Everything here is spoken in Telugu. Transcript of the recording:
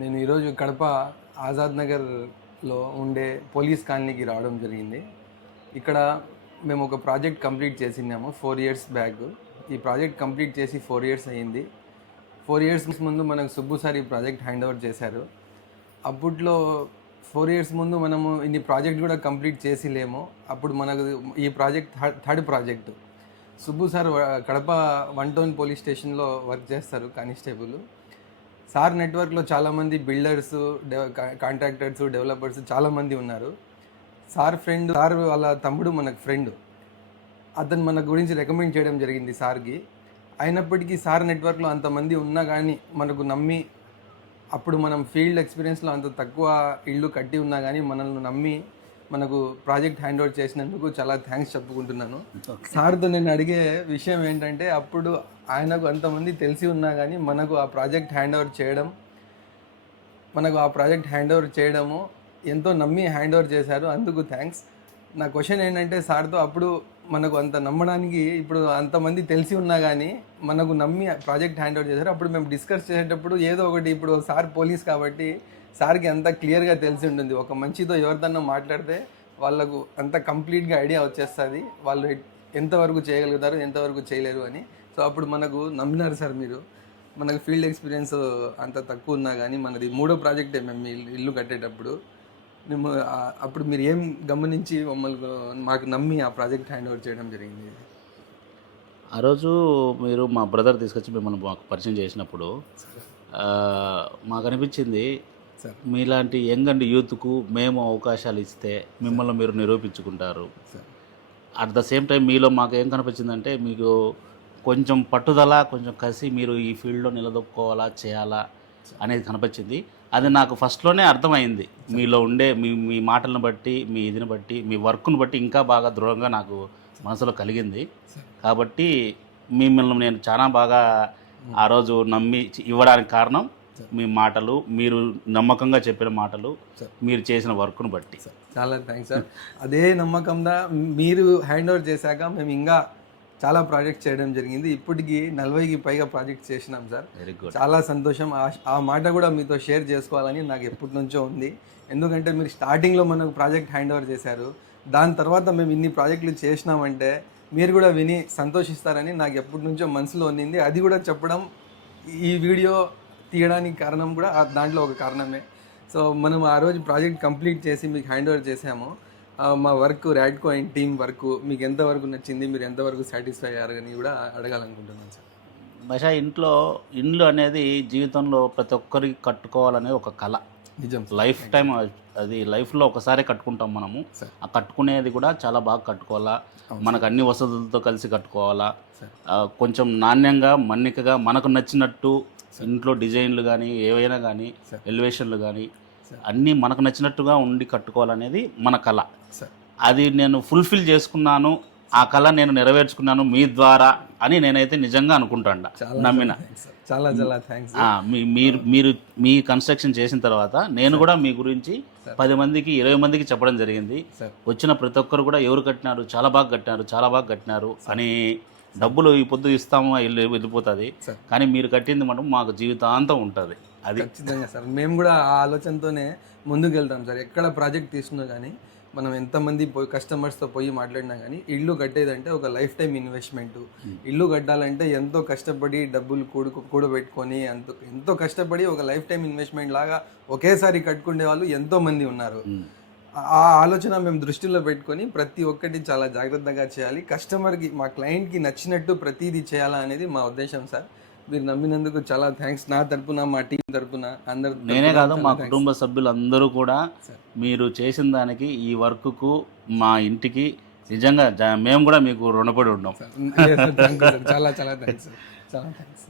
నేను ఈరోజు కడప ఆజాద్ నగర్లో ఉండే పోలీస్ కాలనీకి రావడం జరిగింది. ఇక్కడ మేము ఒక ప్రాజెక్ట్ కంప్లీట్ చేసినాము 4 ఇయర్స్ బ్యాక్. ఈ ప్రాజెక్ట్ కంప్లీట్ చేసి 4 ఇయర్స్ అయ్యింది. 4 ఇయర్స్ ముందు మనకు సుబ్బు సార్ ఈ ప్రాజెక్ట్ హ్యాండ్ ఓవర్ చేశారు. అప్పట్లో 4 ఇయర్స్ ముందు మనము ఇన్ని ప్రాజెక్ట్ కూడా కంప్లీట్ చేసి లేము. అప్పుడు మనకు ఈ project third project. Subbu sir Kadapa 1 town police స్టేషన్లో వర్క్ చేస్తారు కానిస్టేబుల్. సార్ నెట్వర్క్లో చాలామంది బిల్డర్స్, కాంట్రాక్టర్స్, డెవలపర్స్ చాలామంది ఉన్నారు. సార్ వాళ్ళ తమ్ముడు మనకు ఫ్రెండ్. అతను మన గురించి రికమెండ్ చేయడం జరిగింది సార్కి. అయినప్పటికీ సార్ నెట్వర్క్లో అంతమంది ఉన్నా కానీ మనకు నమ్మి, అప్పుడు మనం ఫీల్డ్ ఎక్స్పీరియన్స్లో అంత తక్కువ ఇళ్ళు కట్టి ఉన్నా కానీ మనల్ని నమ్మి మనకు ప్రాజెక్ట్ హ్యాండ్ ఓవర్ చేసినందుకు చాలా థ్యాంక్స్ చెప్పుకుంటున్నాను. సార్తో నేను అడిగే విషయం ఏంటంటే, అప్పుడు ఆయనకు అంతమంది తెలిసి ఉన్నా కానీ మనకు ఆ ప్రాజెక్ట్ హ్యాండ్ ఓవర్ చేయడము ఎంతో నమ్మి హ్యాండ్ ఓవర్ చేశారు. అందుకు థ్యాంక్స్. నా క్వశ్చన్ ఏంటంటే, సార్తో అప్పుడు మనకు అంత నమ్మడానికి, ఇప్పుడు అంతమంది తెలిసి ఉన్నా కానీ మనకు నమ్మి ప్రాజెక్ట్ హ్యాండ్ ఓవర్ చేశారు. అప్పుడు మేము డిస్కస్ చేసేటప్పుడు ఏదో ఒకటి, ఇప్పుడు సార్ పోలీస్ కాబట్టి సార్కి అంత క్లియర్గా తెలిసి ఉంటుంది. ఒక మంచితో ఎవరిదన్నా మాట్లాడితే వాళ్ళకు అంత కంప్లీట్గా ఐడియా వచ్చేస్తుంది, వాళ్ళు ఎంతవరకు చేయగలుగుతారు, ఎంతవరకు చేయలేరు అని. సో అప్పుడు మనకు నమ్మినారు సార్ మీరు. మనకు ఫీల్డ్ ఎక్స్పీరియన్స్ అంత తక్కువ ఉన్నా కానీ మనది 3వ ప్రాజెక్టే మేము ఇల్లు కట్టేటప్పుడు. మేము అప్పుడు మీరు ఏం గమనించి మాకు నమ్మి ఆ ప్రాజెక్ట్ హ్యాండ్ ఓవర్ చేయడం జరిగింది? ఆ రోజు మీరు మా బ్రదర్ తీసుకొచ్చి మిమ్మల్ని మాకు పరిచయం చేసినప్పుడు మాకు అనిపించింది, మీలాంటి యంగ్ అండ్ యూత్కు మేము అవకాశాలు ఇస్తే మిమ్మల్ని మీరు నిరూపించుకుంటారు. అట్ ద సేమ్ టైం మీలో మాకు ఏం కనిపించిందంటే, మీకు కొంచెం పట్టుదల, కొంచెం కసి, మీరు ఈ ఫీల్డ్లో నిలదొక్కుకోవాలా, చేయాలా అనేది కనిపించింది. అది నాకు ఫస్ట్లోనే అర్థమైంది. మీలో ఉండే మీ మాటలను బట్టి, మీ ఇదిని బట్టి, మీ వర్క్ను బట్టి ఇంకా బాగా దృఢంగా నాకు మనసులో కలిగింది. కాబట్టి మిమ్మల్ని నేను చాలా బాగా ఆ రోజు నమ్మి ఇవ్వడానికి కారణం మీ మాటలు, మీరు నమ్మకంగా చెప్పిన మాటలు, మీరు చేసిన వర్క్ను బట్టి. చాలా థ్యాంక్స్ సార్. అదే నమ్మకంగా మీరు హ్యాండ్ ఓవర్ చేశాక మేము ఇంకా చాలా ప్రాజెక్ట్స్ చేయడం జరిగింది. ఇప్పటికీ 40కి పైగా ప్రాజెక్ట్స్ చేసినాం సార్. Very good. చాలా సంతోషం. ఆ మాట కూడా మీతో షేర్ చేసుకోవాలని నాకు ఎప్పటి నుంచో ఉంది. ఎందుకంటే మీరు స్టార్టింగ్లో మనకు ప్రాజెక్ట్ హ్యాండ్ ఓవర్ చేశారు. దాని తర్వాత మేము ఇన్ని ప్రాజెక్టులు చేసినామంటే మీరు కూడా విని సంతోషిస్తారని నాకు ఎప్పటి నుంచో మనసులో ఉన్నింది. అది కూడా చెప్పడం, ఈ వీడియో తీయడానికి కారణం కూడా దాంట్లో ఒక కారణమే. సో మనం ఆ రోజు ప్రాజెక్ట్ కంప్లీట్ చేసి మీకు హ్యాండ్ ఓవర్ చేసాము. మా వర్క్, ర్యాడ్కో అండ్ టీమ్ వర్క్ మీకు ఎంతవరకు నచ్చింది, మీరు ఎంతవరకు సాటిస్ఫై అయ్యారు అని కూడా అడగాలనుకుంటున్నాను సార్. బహుశా ఇండ్లు అనేది జీవితంలో ప్రతి ఒక్కరికి కట్టుకోవాలనేది ఒక కళ. నిజం. లైఫ్ టైం అది లైఫ్లో ఒకసారి కట్టుకుంటాం మనము. ఆ కట్టుకునేది కూడా చాలా బాగా కట్టుకోవాలా, మనకు అన్ని వసతులతో కలిసి కట్టుకోవాలా, కొంచెం నాణ్యంగా, మన్నికగా, మనకు నచ్చినట్టు ఇంట్లో డిజైన్లు కానీ, ఏవైనా కానీ, ఎలివేషన్లు కానీ అన్నీ మనకు నచ్చినట్టుగా ఉండి కట్టుకోవాలనేది మన కళ. అది నేను ఫుల్ఫిల్ చేసుకున్నాను, ఆ కళ నేను నెరవేర్చుకున్నాను మీ ద్వారా అని నేనైతే నిజంగా అనుకుంటాను, నమ్మిన. చాలా చాలా థ్యాంక్స్. మీరు మీ కన్స్ట్రక్షన్ చేసిన తర్వాత నేను కూడా మీ గురించి 10 మందికి, 20 మందికి చెప్పడం జరిగింది. వచ్చిన ప్రతి ఒక్కరు కూడా ఎవరు కట్టినారు, చాలా బాగా కట్టినారు, చాలా బాగా కట్టినారు అని. డబ్బులు ఈ పొద్దు ఇస్తాము, వెళ్ళిపోతుంది, కానీ మీరు కట్టింది మనం మాకు జీవితాంతం ఉంటుంది. అది ఖచ్చితంగా సార్. మేము కూడా ఆ ఆలోచనతోనే ముందుకు వెళ్తాం సార్. ఎక్కడ ప్రాజెక్ట్ తీసుకున్నా కానీ, మనం ఎంతమంది కస్టమర్స్తో పోయి మాట్లాడినా కానీ, ఇల్లు కట్టేదంటే ఒక లైఫ్ టైం ఇన్వెస్ట్మెంట్. ఇల్లు కట్టాలంటే ఎంతో కష్టపడి డబ్బులు కూడబెట్టుకొని ఎంతో కష్టపడి ఒక లైఫ్ టైం ఇన్వెస్ట్మెంట్ లాగా ఒకేసారి కట్టుకునే వాళ్ళు ఎంతోమంది ఉన్నారు. ఆ ఆలోచన మేము దృష్టిలో పెట్టుకొని ప్రతి ఒక్కటి చాలా జాగ్రత్తగా చేయాలి, కస్టమర్కి, మా క్లయింట్కి నచ్చినట్టు ప్రతిదీ చేయాలా అనేది మా ఉద్దేశం సార్. మీరు నమ్మినందుకు చాలా థ్యాంక్స్. నా తరపున, మా టీం తరపున, అందరు, నేనే కాదు మా కుటుంబ సభ్యులందరూ కూడా మీరు చేసిన దానికి, ఈ వర్క్కు, మా ఇంటికి నిజంగా మేము కూడా మీకు రుణపడి ఉన్నాం. చాలా చాలా థ్యాంక్స్. చాలా థ్యాంక్స్.